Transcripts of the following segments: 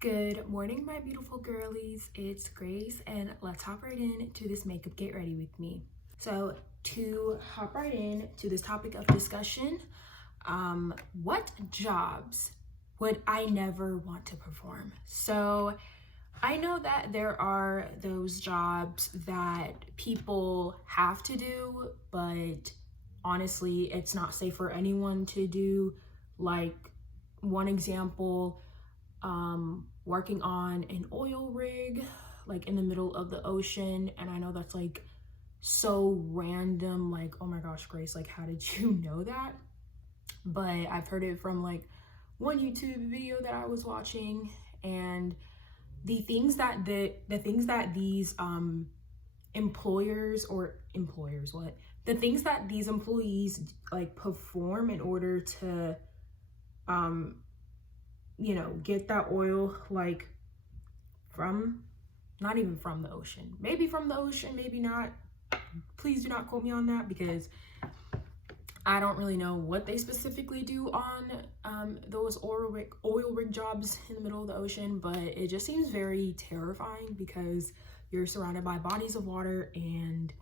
Good morning, my beautiful girlies. It's Grace, and let's hop right into this makeup get ready with me. So, to hop right in to this topic of discussion, what jobs would I never want to perform? So, I know that there are those jobs that people have to do, but honestly, it's not safe for anyone to do. Like, one example, working on an oil rig like in the middle of the ocean, and I know that's like so random, like, oh my gosh, Grace, like, how did you know that? But I've heard it from like one YouTube video that I was watching, and the things that the things that these employers, what the things that these employees like perform in order to um get that oil, like, from, not even from the ocean, maybe from the ocean, maybe not. Please do not quote me on that, because I don't really know what they specifically do on those oil rig jobs in the middle of the ocean, but it just seems very terrifying because you're surrounded by bodies of water, and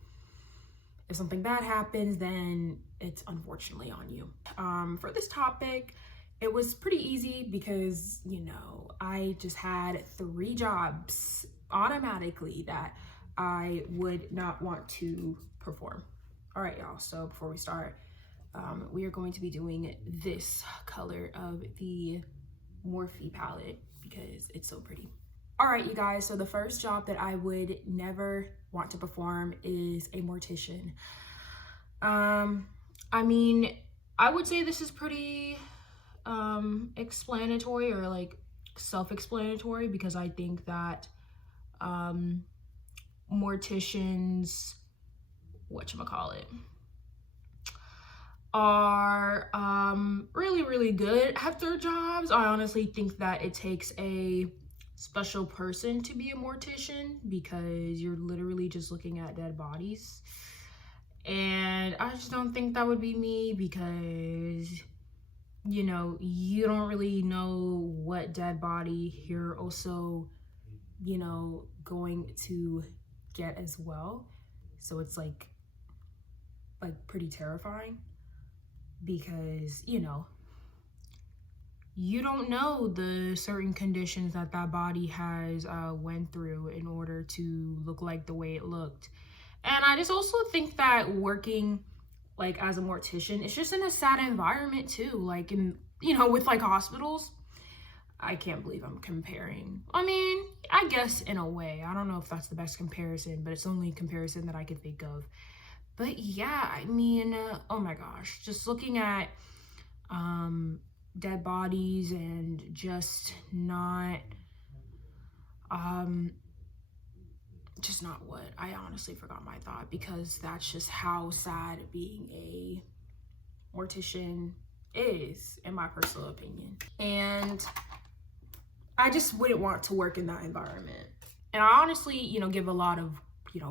if something bad happens, then it's unfortunately on you. For this topic, it was pretty easy because, I just had 3 jobs automatically that I would not want to perform. All right, y'all. So before we start, we are going to be doing this color of the Morphe palette because it's so pretty. All right, you guys. So the first job that I would never want to perform is a mortician. I mean, I would say this is pretty explanatory, or like self-explanatory, because I think that morticians, whatchamacallit, are really good at their jobs. I honestly think that it takes a special person to be a mortician because you're literally just looking at dead bodies, and I just don't think that would be me because you don't really know what dead body you're also going to get as well. So it's like pretty terrifying because you don't know the certain conditions that body has went through in order to look like the way it looked. And I just also think that working like as a mortician, it's just in a sad environment too, like in with like hospitals. I can't believe I'm comparing. I mean, I guess in a way, I don't know if that's the best comparison, but it's the only comparison that I could think of. But yeah, I mean, oh my gosh, just looking at dead bodies and just not what I honestly forgot my thought, because that's just how sad being a mortician is, in my personal opinion. And I just wouldn't want to work in that environment. And I honestly, give a lot of,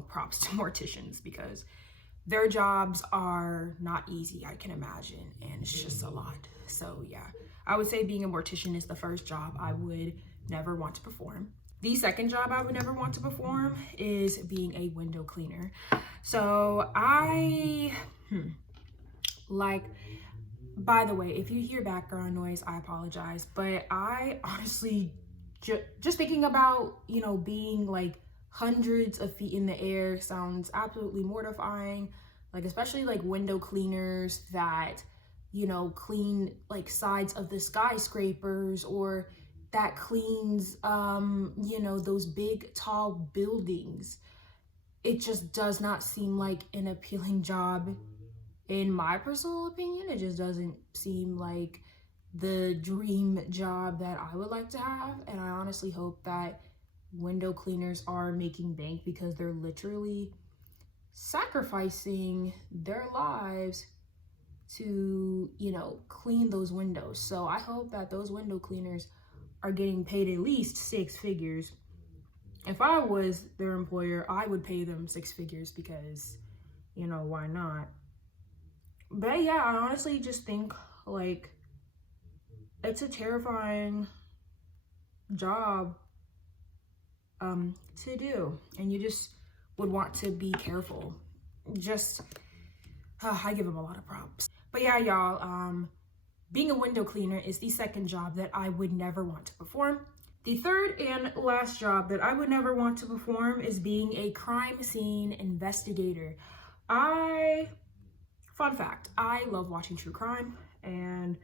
props to morticians because their jobs are not easy, I can imagine, and it's just a lot. So yeah, I would say being a mortician is the first job I would never want to perform. The second job I would never want to perform is being a window cleaner. So by the way, if you hear background noise, I apologize, but I honestly, just thinking about, being like hundreds of feet in the air sounds absolutely mortifying. Like, especially like window cleaners that, clean like sides of the skyscrapers, or that cleans, those big tall buildings. It just does not seem like an appealing job. In my personal opinion, it just doesn't seem like the dream job that I would like to have. And I honestly hope that window cleaners are making bank, because they're literally sacrificing their lives to, clean those windows. So I hope that those window cleaners are getting paid at least 6 figures. If I was their employer, I would pay them 6 figures because, why not? But yeah, I honestly just think like it's a terrifying job to do, and you just would want to be careful. Just I give them a lot of props. But yeah, y'all, being a window cleaner is the second job that I would never want to perform. The third and last job that I would never want to perform is being a crime scene investigator. Fun fact, I love watching true crime, and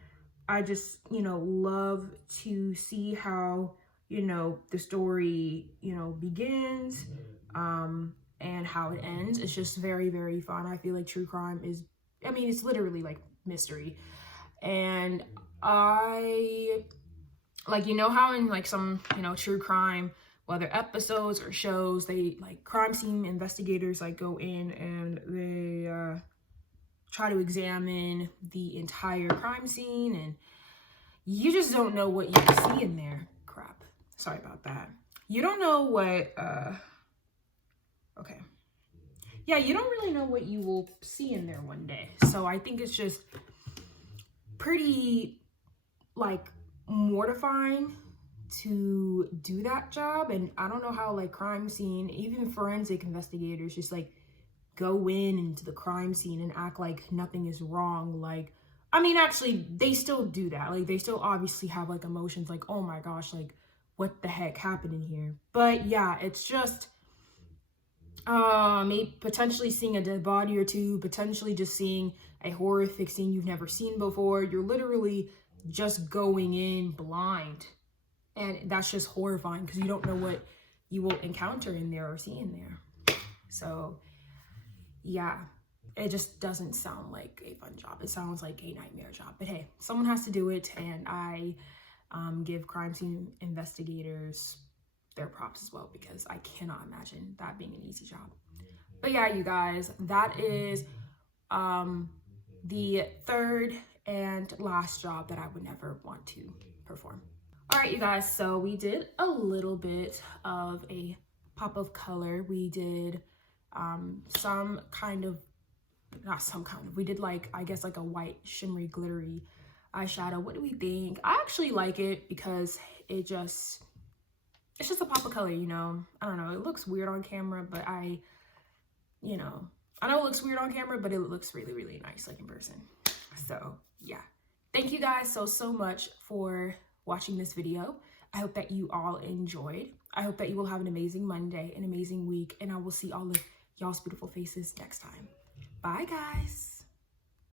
I just, love to see how, the story, begins, and how it ends. It's just very, very fun. I feel like true crime is, it's literally like mystery. And I, like, how in like some, true crime, whether episodes or shows, they like crime scene investigators like go in and they try to examine the entire crime scene, and you just don't know what you see in there. Crap. Sorry about that. You don't know what, okay. Yeah, you don't really know what you will see in there one day. So I think it's just pretty, like, mortifying to do that job. And I don't know how, like, crime scene, even forensic investigators just, like, go into the crime scene and act like nothing is wrong. Like, actually, they still do that. Like, they still obviously have, like, emotions like, oh my gosh, like, what the heck happened in here? But yeah, it's just, maybe potentially seeing a dead body or two, potentially just seeing a horrific scene you've never seen before. You're literally just going in blind. And that's just horrifying because you don't know what you will encounter in there or see in there. So, yeah, it just doesn't sound like a fun job. It sounds like a nightmare job. But hey, someone has to do it, and I give crime scene investigators their props as well, because I cannot imagine that being an easy job. But yeah, you guys, that is the third and last job that I would never want to perform. All right, you guys, so we did a little bit of a pop of color. We did we did like, I guess, like a white shimmery glittery eyeshadow. What do we think? I actually like it because it's just a pop of color, I don't know, it looks weird on camera, but I know it looks weird on camera, but it looks really, really nice, like, in person. So yeah, thank you guys so much for watching this video. I hope that you all enjoyed. I hope that you will have an amazing Monday, an amazing week, and I will see all of y'all's beautiful faces next time. Bye, guys.